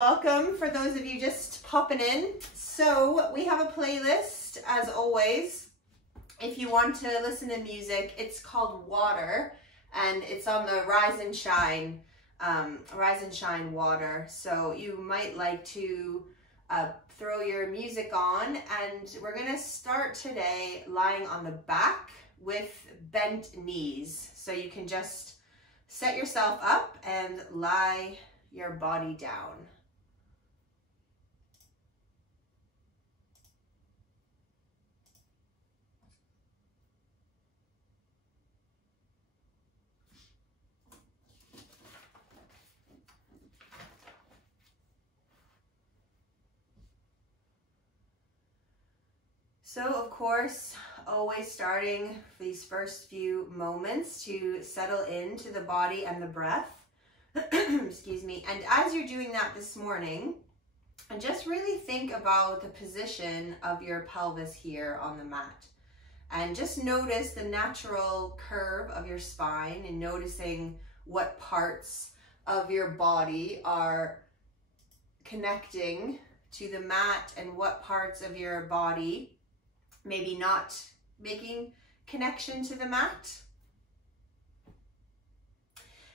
Welcome for those of you just popping in. So we have a playlist as always. If you want to listen to music, it's called Water and it's on the Rise and Shine Water. So you might like to throw your music on, and we're gonna start today lying on the back with bent knees. So you can just set yourself up and lie your body down. So of course, always starting these first few moments to settle into the body and the breath. Excuse me. And as you're doing that this morning, just really think about the position of your pelvis here on the mat. And just notice the natural curve of your spine and noticing what parts of your body are connecting to the mat and what parts of your body maybe not making connection to the mat.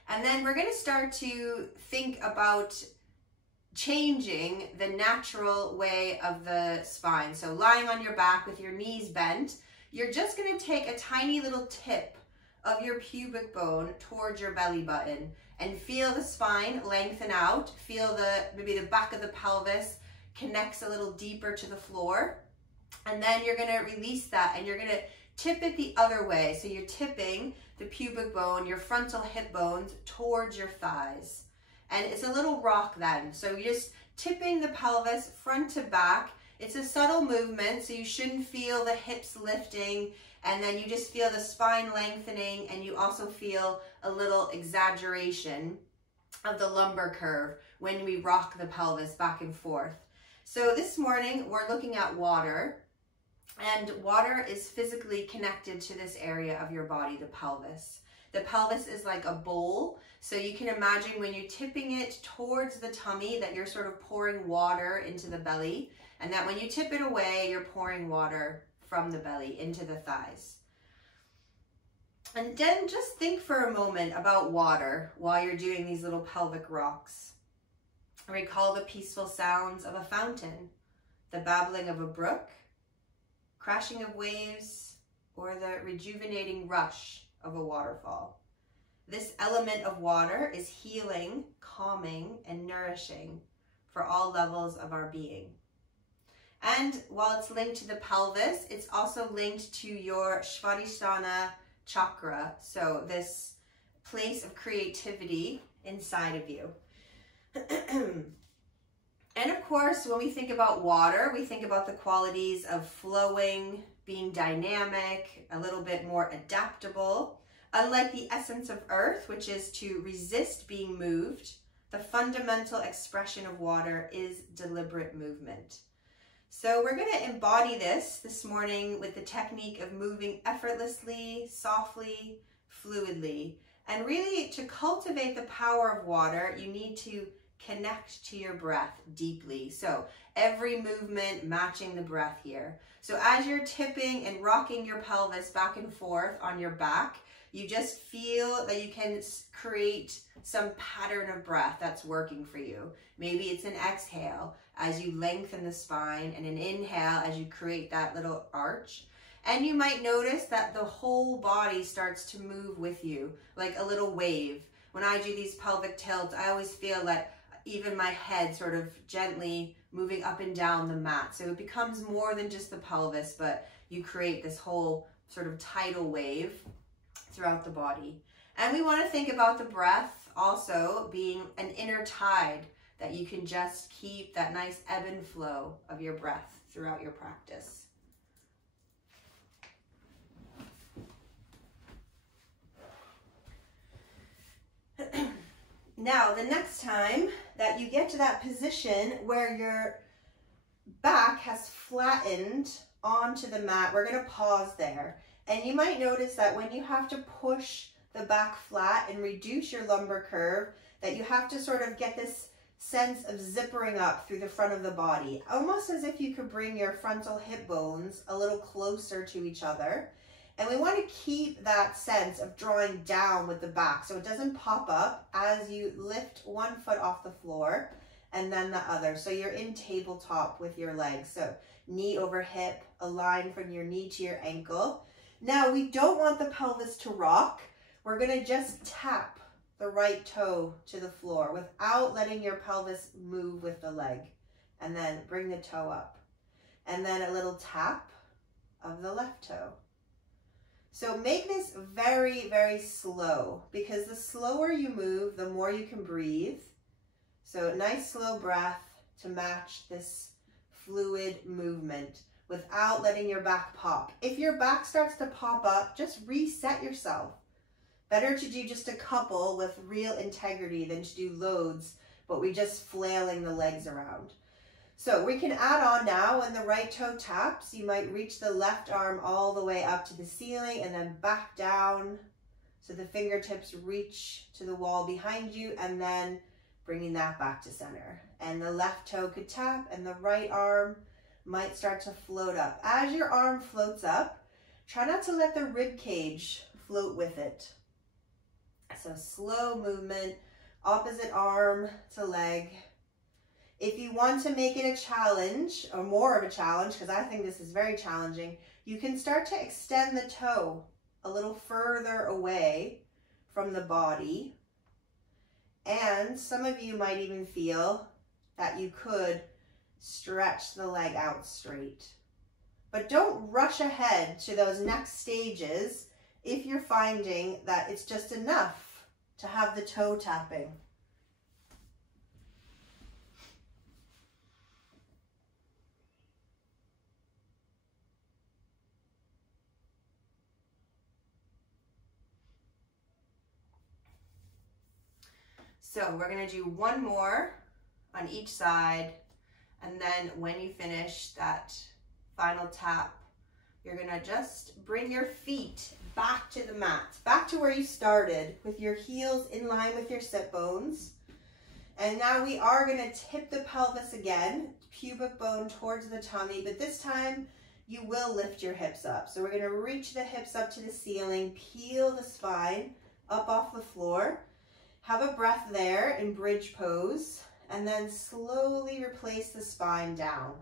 And then we're going to start to think about changing the natural way of the spine. So lying on your back with your knees bent, you're just going to take a tiny little tip of your pubic bone towards your belly button and feel the spine lengthen out. Feel maybe the back of the pelvis connects a little deeper to the floor. And then you're going to release that and you're going to tip it the other way. So you're tipping the pubic bone, your frontal hip bones towards your thighs. And it's a little rock then. So you're just tipping the pelvis front to back. It's a subtle movement, so you shouldn't feel the hips lifting. And then you just feel the spine lengthening, and you also feel a little exaggeration of the lumbar curve when we rock the pelvis back and forth. So this morning we're looking at water. And water is physically connected to this area of your body, the pelvis. The pelvis is like a bowl. So you can imagine when you're tipping it towards the tummy that you're sort of pouring water into the belly. And that when you tip it away, you're pouring water from the belly into the thighs. And then just think for a moment about water while you're doing these little pelvic rocks. Recall the peaceful sounds of a fountain, the babbling of a brook, crashing of waves, or the rejuvenating rush of a waterfall. This element of water is healing, calming, and nourishing for all levels of our being. And while it's linked to the pelvis, it's also linked to your Svadhisthana chakra, so this place of creativity inside of you. And of course, when we think about water, we think about the qualities of flowing, being dynamic, a little bit more adaptable. Unlike the essence of earth, which is to resist being moved, the fundamental expression of water is deliberate movement. So we're going to embody this morning with the technique of moving effortlessly, softly, fluidly. And really, to cultivate the power of water, you need to connect to your breath deeply. So every movement matching the breath here. So as you're tipping and rocking your pelvis back and forth on your back, you just feel that you can create some pattern of breath that's working for you. Maybe it's an exhale as you lengthen the spine and an inhale as you create that little arch. And you might notice that the whole body starts to move with you, like a little wave. When I do these pelvic tilts, I always feel that even my head sort of gently moving up and down the mat. So it becomes more than just the pelvis, but you create this whole sort of tidal wave throughout the body. And we want to think about the breath also being an inner tide, that you can just keep that nice ebb and flow of your breath throughout your practice. Now, the next time that you get to that position where your back has flattened onto the mat, we're going to pause there. And you might notice that when you have to push the back flat and reduce your lumbar curve, that you have to sort of get this sense of zippering up through the front of the body, almost as if you could bring your frontal hip bones a little closer to each other. And we want to keep that sense of drawing down with the back so it doesn't pop up as you lift one foot off the floor and then the other. So you're in tabletop with your legs. So knee over hip, align from your knee to your ankle. Now we don't want the pelvis to rock. We're going to just tap the right toe to the floor without letting your pelvis move with the leg. And then bring the toe up. And then a little tap of the left toe. So make this very, very slow, because the slower you move, the more you can breathe. So nice slow breath to match this fluid movement without letting your back pop. If your back starts to pop up, just reset yourself. Better to do just a couple with real integrity than to do loads, but we just flailing the legs around. So we can add on now. When the right toe taps, you might reach the left arm all the way up to the ceiling and then back down so the fingertips reach to the wall behind you, and then bringing that back to center. And the left toe could tap and the right arm might start to float up. As your arm floats up, try not to let the rib cage float with it. So slow movement, opposite arm to leg. If you want to make it a challenge, or more of a challenge, because I think this is very challenging, you can start to extend the toe a little further away from the body. And some of you might even feel that you could stretch the leg out straight. But don't rush ahead to those next stages if you're finding that it's just enough to have the toe tapping. So we're going to do one more on each side, and then when you finish that final tap, you're going to just bring your feet back to the mat, back to where you started, with your heels in line with your sit bones. And now we are going to tip the pelvis again, pubic bone towards the tummy, but this time you will lift your hips up. So we're going to reach the hips up to the ceiling, peel the spine up off the floor. Have a breath there in bridge pose, and then slowly replace the spine down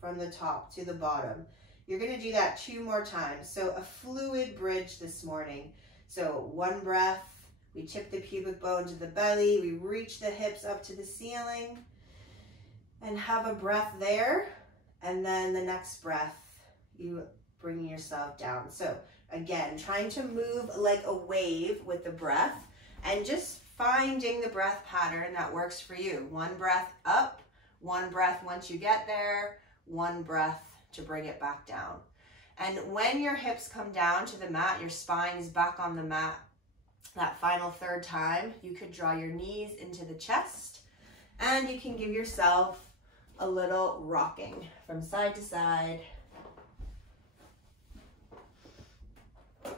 from the top to the bottom. You're going to do that 2 more times. So a fluid bridge this morning. So one breath, we tip the pubic bone to the belly, we reach the hips up to the ceiling, and have a breath there. And then the next breath, you bring yourself down. So again, trying to move like a wave with the breath, and just finding the breath pattern that works for you. One breath up, one breath once you get there, one breath to bring it back down. And when your hips come down to the mat, your spine is back on the mat. That final third time, you could draw your knees into the chest, and you can give yourself a little rocking from side to side.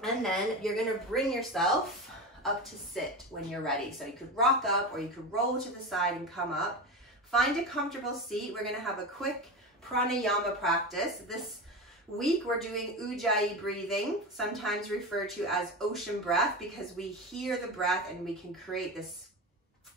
And then you're going to bring yourself up to sit when you're ready. So you could rock up, or you could roll to the side and come up. Find a comfortable seat. We're going to have a quick pranayama practice. This week we're doing Ujjayi breathing, sometimes referred to as ocean breath, because we hear the breath and we can create this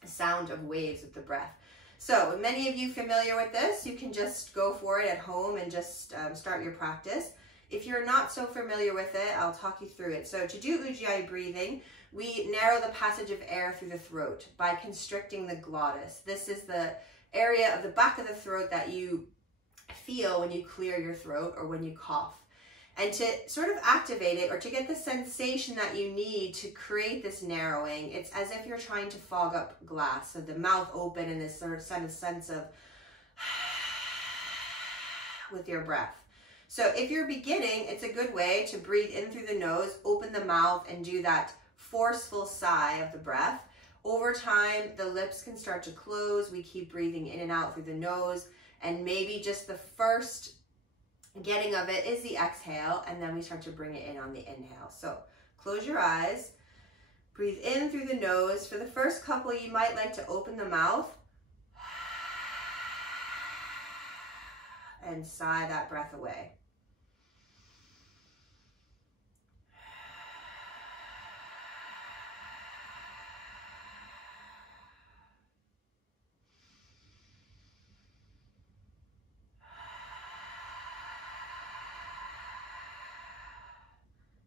sound of waves with the breath. So many of you familiar with this, you can just go for it at home and just start your practice. If you're not so familiar with it, I'll talk you through it. So to do Ujjayi breathing, we narrow the passage of air through the throat by constricting the glottis. This is the area of the back of the throat that you feel when you clear your throat or when you cough. And to sort of activate it, or to get the sensation that you need to create this narrowing, it's as if you're trying to fog up glass. So the mouth open and this sort of sense of with your breath. So if you're beginning, it's a good way to breathe in through the nose, open the mouth, and do that forceful sigh of the breath. Over time, the lips can start to close. We keep breathing in and out through the nose, and maybe just the first getting of it is the exhale, and then we start to bring it in on the inhale. So close your eyes, breathe in through the nose. For the first couple, you might like to open the mouth and sigh that breath away.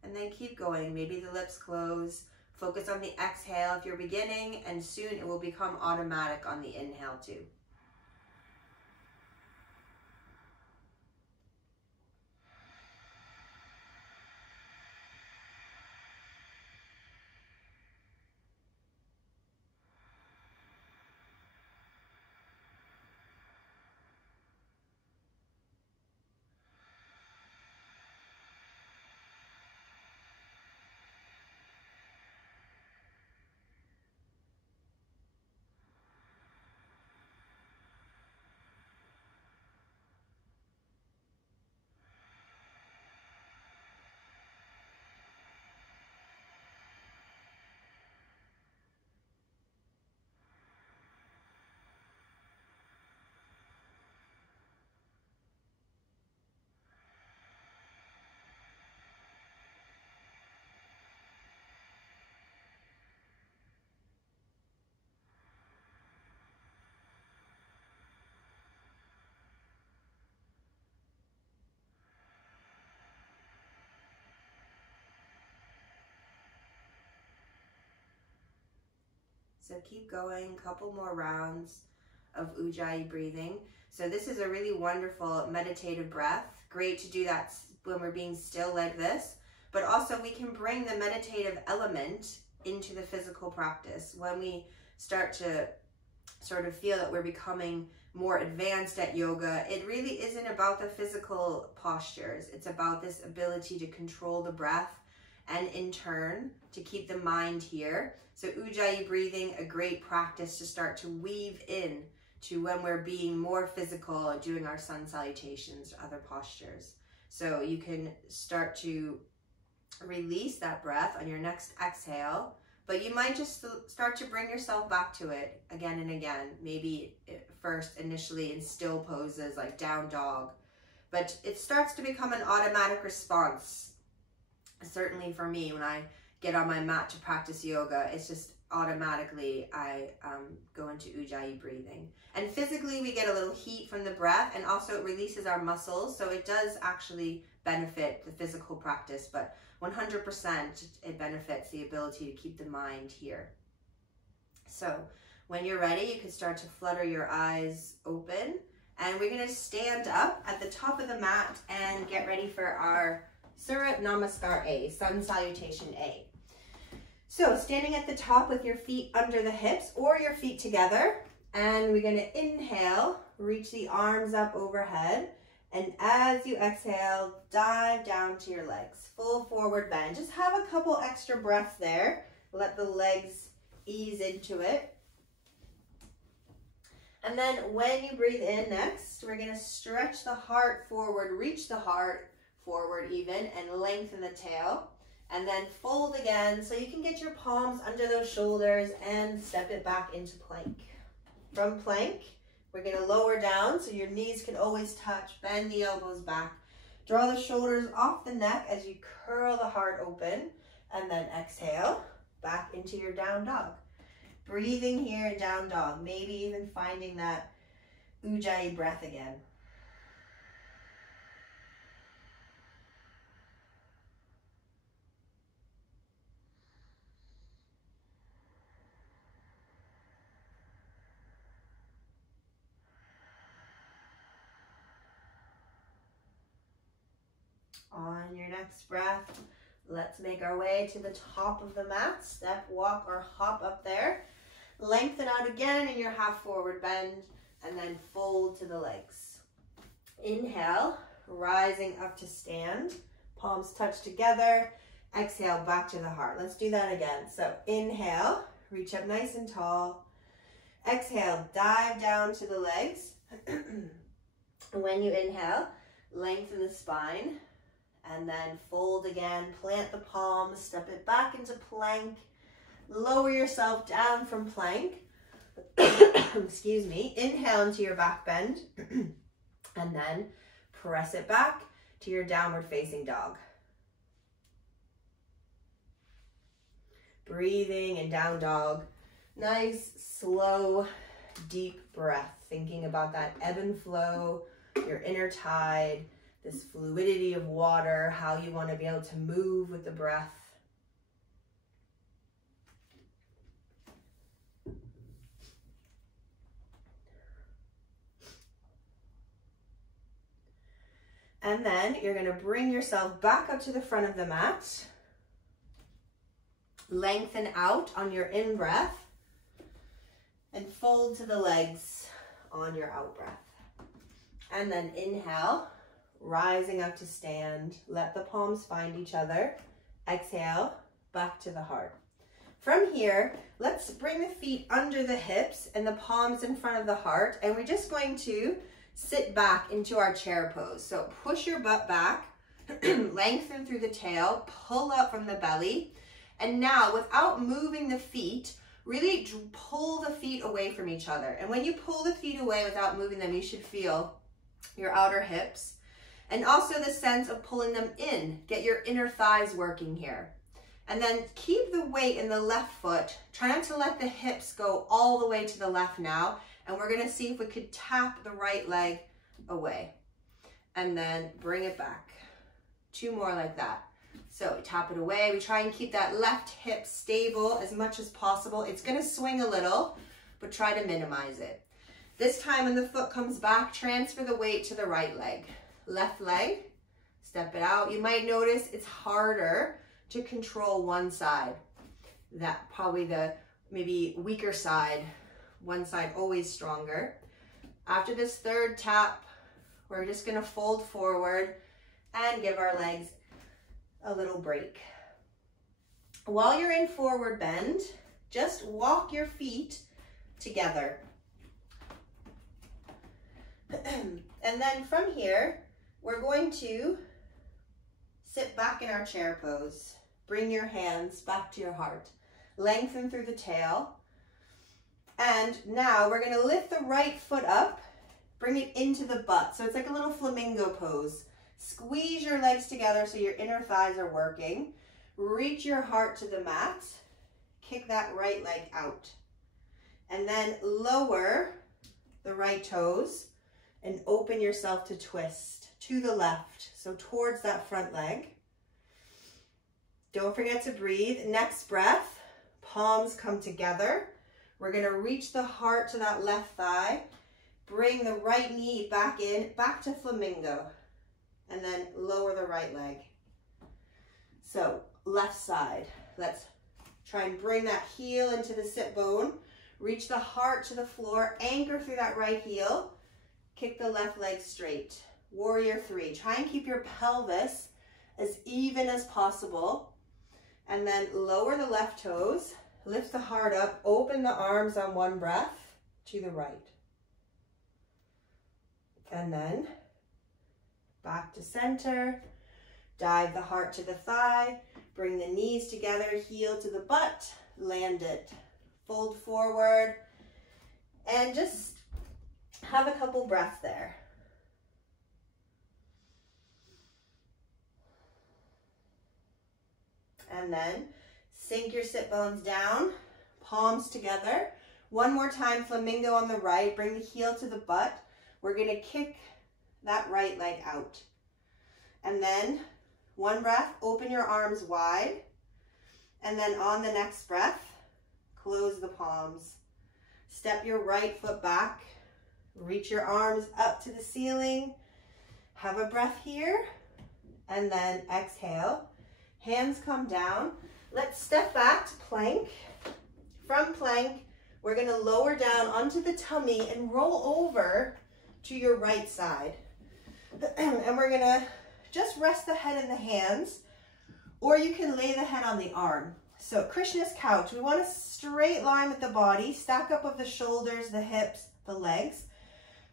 And then keep going. Maybe the lips close. Focus on the exhale if you're beginning, and soon it will become automatic on the inhale too. So keep going, couple more rounds of Ujjayi breathing. So this is a really wonderful meditative breath. Great to do that when we're being still like this, but also we can bring the meditative element into the physical practice. When we start to sort of feel that we're becoming more advanced at yoga, it really isn't about the physical postures. It's about this ability to control the breath and in turn to keep the mind here. So Ujjayi breathing, a great practice to start to weave in to when we're being more physical, doing our sun salutations, other postures. So you can start to release that breath on your next exhale, but you might just start to bring yourself back to it again and again. Maybe first initially in still poses like down dog, but it starts to become an automatic response. Certainly for me, when I get on my mat to practice yoga, it's just automatically I go into Ujjayi breathing. And physically we get a little heat from the breath, and also it releases our muscles, so it does actually benefit the physical practice, but 100% it benefits the ability to keep the mind here. So when you're ready, you can start to flutter your eyes open, and we're going to stand up at the top of the mat and get ready for our Surya Namaskar A, Sun Salutation A. So standing at the top with your feet under the hips or your feet together, and we're going to inhale, reach the arms up overhead, and as you exhale, dive down to your legs, full forward bend. Just have a couple extra breaths there. Let the legs ease into it. And then when you breathe in next, we're going to stretch the heart forward, reach the heart forward even, and lengthen the tail, and then fold again so you can get your palms under those shoulders and step it back into plank. From plank, we're going to lower down so your knees can always touch, bend the elbows back, draw the shoulders off the neck as you curl the heart open, and then exhale back into your down dog. Breathing here in down dog, maybe even finding that Ujjayi breath again. On your next breath, let's make our way to the top of the mat. Step, walk, or hop up there. Lengthen out again in your half forward bend, and then fold to the legs. Inhale, rising up to stand. Palms touch together. Exhale, back to the heart. Let's do that again. So inhale, reach up nice and tall. Exhale, dive down to the legs. When you inhale, lengthen the spine. And then fold again, plant the palms, step it back into plank, lower yourself down from plank, excuse me, inhale into your back bend, and then Press it back to your downward facing dog. Breathing in down dog. Nice, slow, deep breath. Thinking about that ebb and flow, your inner tide, this fluidity of water, how you want to be able to move with the breath. And then you're going to bring yourself back up to the front of the mat. Lengthen out on your in-breath and fold to the legs on your out-breath. And then inhale, rising up to stand. Let the palms find each other. Exhale, back to the heart. From here, let's bring the feet under the hips and the palms in front of the heart. And we're just going to sit back into our chair pose. So push your butt back, lengthen through the tail, pull up from the belly. And now, without moving the feet, really pull the feet away from each other. And when you pull the feet away without moving them, you should feel your outer hips. And also the sense of pulling them in. Get your inner thighs working here. And then keep the weight in the left foot. Try not to let the hips go all the way to the left now. And we're gonna see if we could tap the right leg away. And then bring it back. 2 more like that. So tap it away. We try and keep that left hip stable as much as possible. It's gonna swing a little, but try to minimize it. This time when the foot comes back, transfer the weight to the right leg. Left leg, step it out. You might notice it's harder to control one side. That probably the maybe weaker side. One side always stronger. After this third tap, we're just gonna fold forward and give our legs a little break. While you're in forward bend, just walk your feet together. And then from here, we're going to sit back in our chair pose. Bring your hands back to your heart. Lengthen through the tail. And now we're gonna lift the right foot up, bring it into the butt. So it's like a little flamingo pose. Squeeze your legs together so your inner thighs are working. Reach your heart to the mat. Kick that right leg out. And then lower the right toes and open yourself to twist to the left. So towards that front leg. Don't forget to breathe. Next breath, palms come together. We're gonna reach the heart to that left thigh. Bring the right knee back in, back to flamingo. And then lower the right leg. So left side. Let's try and bring that heel into the sit bone. Reach the heart to the floor. Anchor through that right heel. Kick the left leg straight. Warrior 3. Try and keep your pelvis as even as possible. And then lower the left toes. Lift the heart up. Open the arms on one breath to the right. And then back to center. Dive the heart to the thigh. Bring the knees together. Heel to the butt. Land it. Fold forward. And just have a couple breaths there. And then sink your sit bones down, palms together. One more time, flamingo on the right. Bring the heel to the butt. We're gonna kick that right leg out. And then one breath, open your arms wide. And then on the next breath, close the palms. Step your right foot back. Reach your arms up to the ceiling. Have a breath here. And then exhale. Hands come down. Let's step back to plank. From plank, we're gonna lower down onto the tummy and roll over to your right side. And we're gonna just rest the head in the hands, or you can lay the head on the arm. So Krishna's couch, we want a straight line with the body, stack up of the shoulders, the hips, the legs.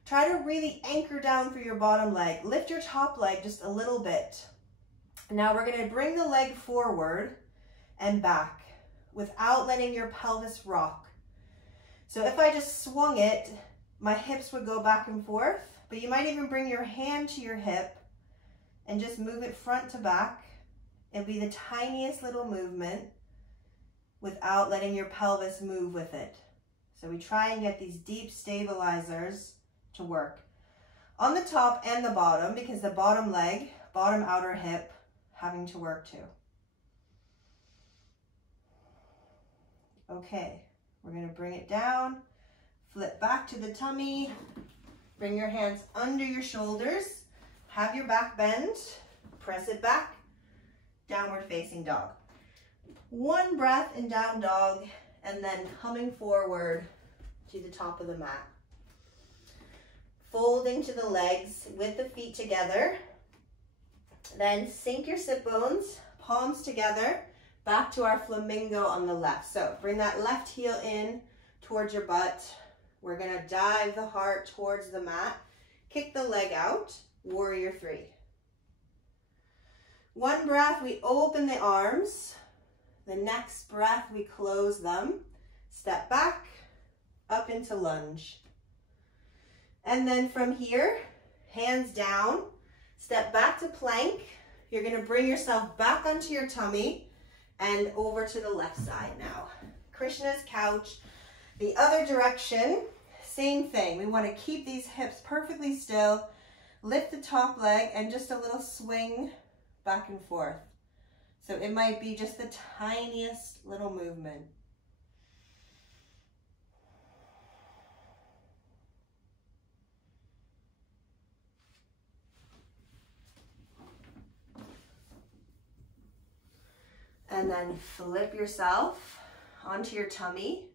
Try to really anchor down through your bottom leg. Lift your top leg just a little bit. Now we're gonna bring the leg forward and back without letting your pelvis rock. So if I just swung it, my hips would go back and forth, but you might even bring your hand to your hip and just move it front to back. It'll be the tiniest little movement without letting your pelvis move with it. So we try and get these deep stabilizers to work on the top and the bottom, because the bottom leg, bottom outer hip, having to work too. Okay, we're going to bring it down, flip back to the tummy, bring your hands under your shoulders, have your back bend, press it back, downward facing dog. One breath in down dog, and then coming forward to the top of the mat. Folding to the legs with the feet together. Then sink your sit bones, palms together, back to our flamingo on the left. So bring that left heel in towards your butt. We're gonna dive the heart towards the mat. Kick the leg out, warrior three. One breath, we open the arms. The next breath, we close them. Step back, up into lunge. And then from here, hands down, step back to plank. You're gonna bring yourself back onto your tummy and over to the left side now. Krishna's couch. The other direction, same thing. We wanna keep these hips perfectly still, lift the top leg, and just a little swing back and forth. So it might be just the tiniest little movement. And then flip yourself onto your tummy.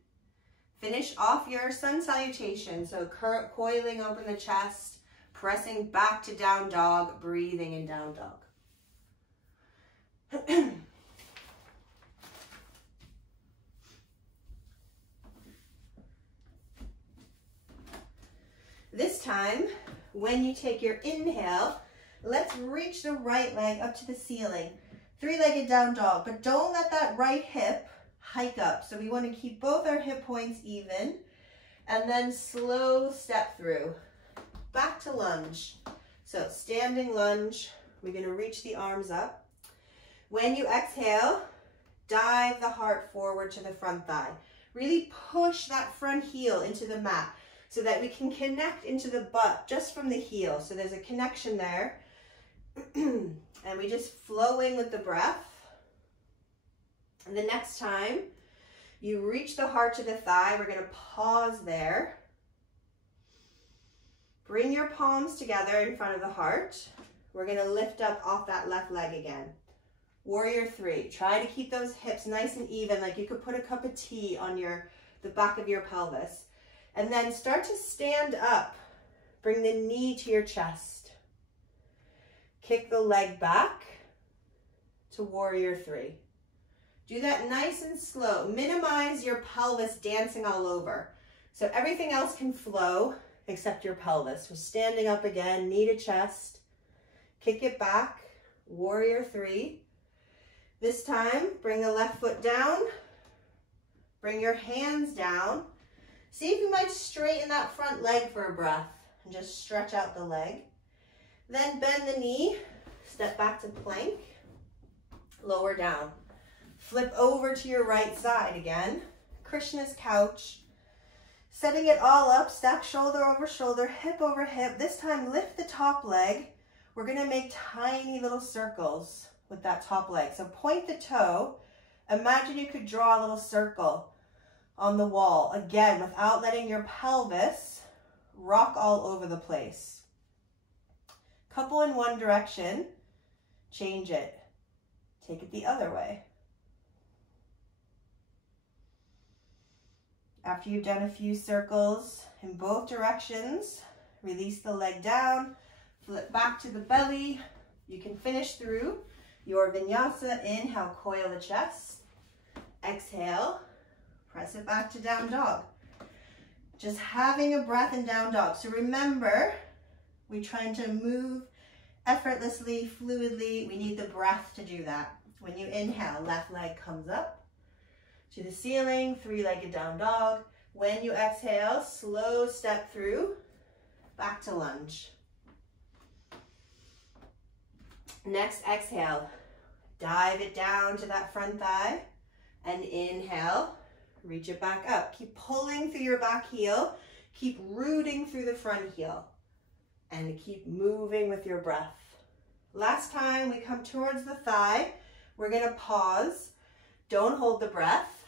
Finish off your sun salutation. So coiling open the chest, pressing back to down dog, breathing in down dog. This time, when you take your inhale, let's reach the right leg up to the ceiling. Three-legged down dog, but don't let that right hip hike up. So we want to keep both our hip points even, and then slow step through. Back to lunge. So standing lunge, we're going to reach the arms up. When you exhale, dive the heart forward to the front thigh. Really push that front heel into the mat so that we can connect into the butt just from the heel. So there's a connection there. And we just flowing with the breath. And the next time you reach the heart to the thigh, we're going to pause there. Bring your palms together in front of the heart. We're going to lift up off that left leg again. Warrior three. Try to keep those hips nice and even, like you could put a cup of tea on the back of your pelvis. And then start to stand up. Bring the knee to your chest. Kick the leg back to warrior three. Do that nice and slow. Minimize your pelvis dancing all over. So everything else can flow except your pelvis. We're standing up again, knee to chest. Kick it back, warrior three. This time, bring the left foot down. Bring your hands down. See if you might straighten that front leg for a breath and just stretch out the leg. Then bend the knee, step back to plank, lower down. Flip over to your right side again. Krishna's couch. Setting it all up, stack shoulder over shoulder, hip over hip. This time lift the top leg. We're gonna make tiny little circles with that top leg. So point the toe. Imagine you could draw a little circle on the wall. Again, without letting your pelvis rock all over the place. Couple in one direction, change it. Take it the other way. After you've done a few circles in both directions, release the leg down, flip back to the belly. You can finish through your vinyasa. Inhale, coil the chest. Exhale, press it back to down dog. Just having a breath in down dog. So remember, we're trying to move effortlessly, fluidly. We need the breath to do that. When you inhale, left leg comes up to the ceiling, three-legged down dog. When you exhale, slow step through, back to lunge. Next exhale, dive it down to that front thigh, and inhale, reach it back up. Keep pulling through your back heel, keep rooting through the front heel, and keep moving with your breath. Last time we come towards the thigh, we're gonna pause. Don't hold the breath.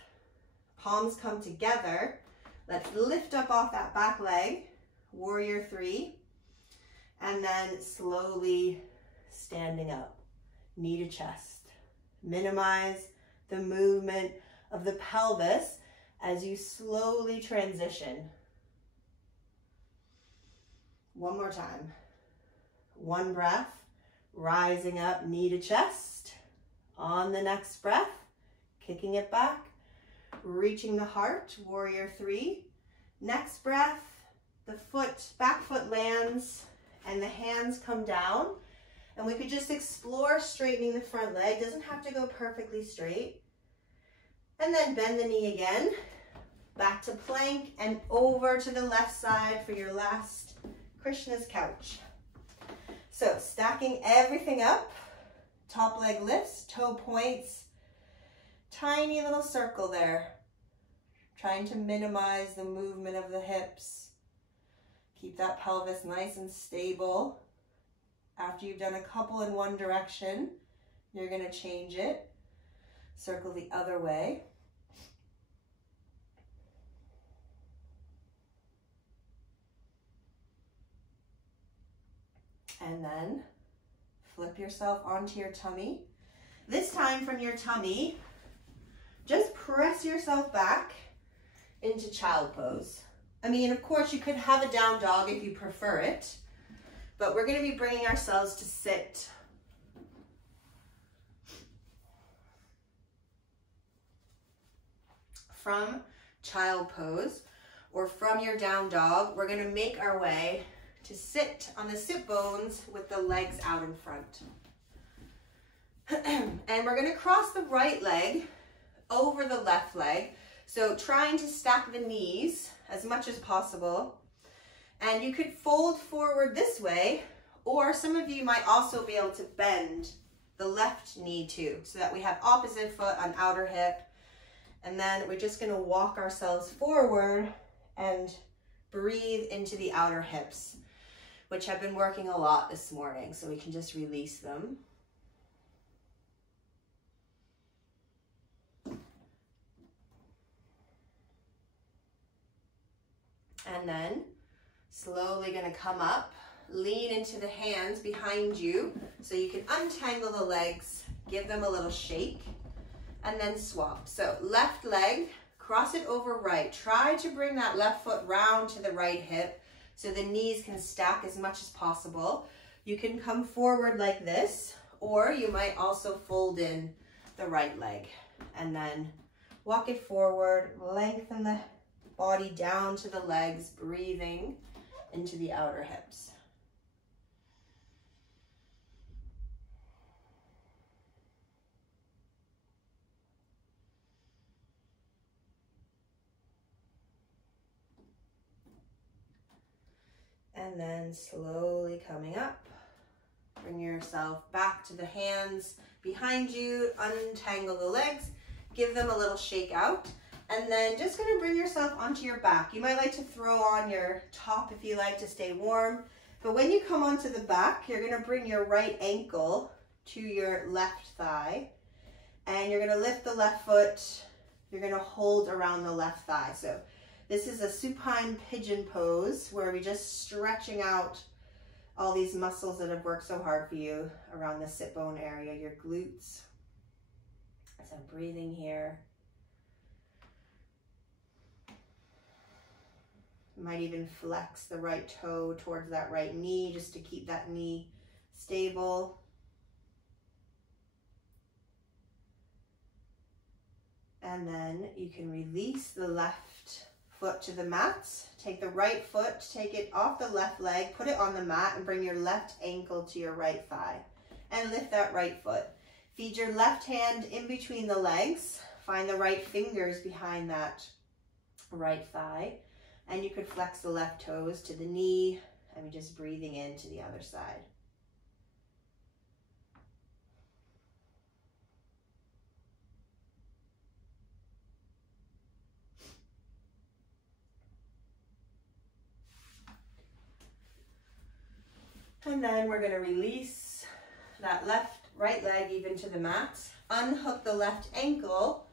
Palms come together. Let's lift up off that back leg, warrior three, and then slowly standing up, knee to chest. Minimize the movement of the pelvis as you slowly transition. One more time. One breath, rising up, knee to chest. On the next breath, kicking it back, reaching the heart, warrior three. Next breath, the back foot lands and the hands come down. And we could just explore straightening the front leg. Doesn't have to go perfectly straight. And then bend the knee again, back to plank and over to the left side for your last Krishna's couch. So stacking everything up, top leg lifts, toe points, tiny little circle there. Trying to minimize the movement of the hips. Keep that pelvis nice and stable. After you've done a couple in one direction, you're going to change it. Circle the other way. And then flip yourself onto your tummy. This time from your tummy, just press yourself back into child pose. I mean, of course, you could have a down dog if you prefer it, but we're going to be bringing ourselves to sit. From child pose or from your down dog, we're going to make our way to sit on the sit bones with the legs out in front. And we're going to cross the right leg over the left leg. So trying to stack the knees as much as possible. And you could fold forward this way, or some of you might also be able to bend the left knee too, so that we have opposite foot on outer hip. And then we're just going to walk ourselves forward and breathe into the outer hips, which have been working a lot this morning, so we can just release them. And then slowly going to come up, lean into the hands behind you so you can untangle the legs, give them a little shake, and then swap. So left leg, cross it over right. Try to bring that left foot round to the right hip so the knees can stack as much as possible. You can come forward like this, or you might also fold in the right leg and then walk it forward, lengthen the body down to the legs, breathing into the outer hips. And then slowly coming up, bring yourself back to the hands behind you, untangle the legs, give them a little shake out. And then just going to bring yourself onto your back. You might like to throw on your top if you like to stay warm. But when you come onto the back, you're going to bring your right ankle to your left thigh. And you're going to lift the left foot. You're going to hold around the left thigh. So this is a supine pigeon pose where we're just stretching out all these muscles that have worked so hard for you around the sit bone area, your glutes. So breathing here. You might even flex the right toe towards that right knee just to keep that knee stable. And then you can release the left foot to the mat. Take the right foot, take it off the left leg, put it on the mat, and bring your left ankle to your right thigh. And lift that right foot. Feed your left hand in between the legs. Find the right fingers behind that right thigh. And you could flex the left toes to the knee, and we're just breathing into the other side. And then we're going to release that right leg even to the mat. Unhook the left ankle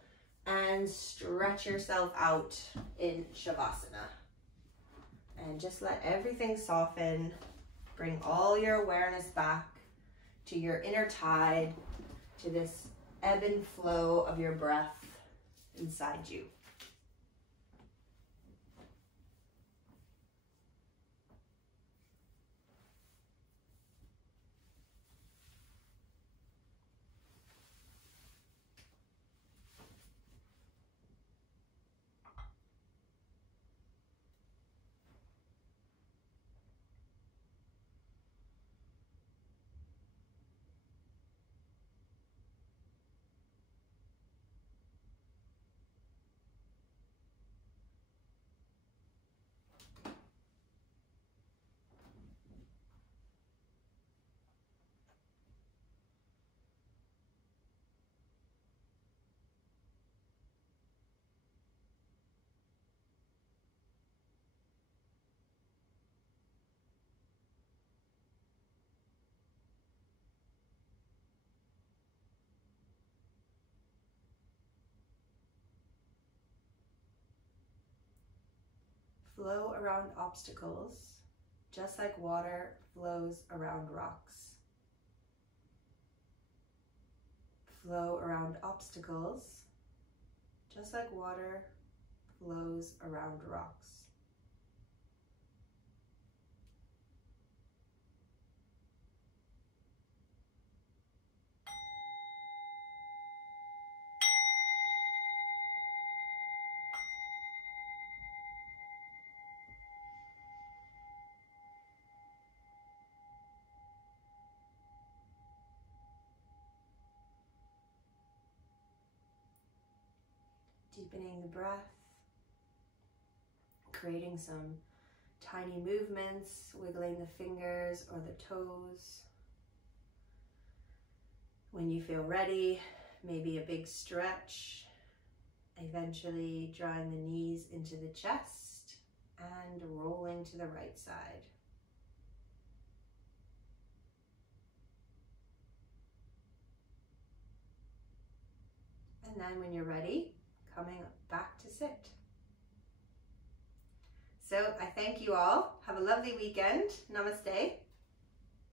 and stretch yourself out in Shavasana. And just let everything soften. Bring all your awareness back to your inner tide, to this ebb and flow of your breath inside you. Flow around obstacles, just like water flows around rocks. Flow around obstacles, just like water flows around rocks. Deepening the breath, creating some tiny movements, wiggling the fingers or the toes. When you feel ready, maybe a big stretch, eventually drawing the knees into the chest and rolling to the right side. And then when you're ready, coming back to sit. So I thank you all. Have a lovely weekend. Namaste.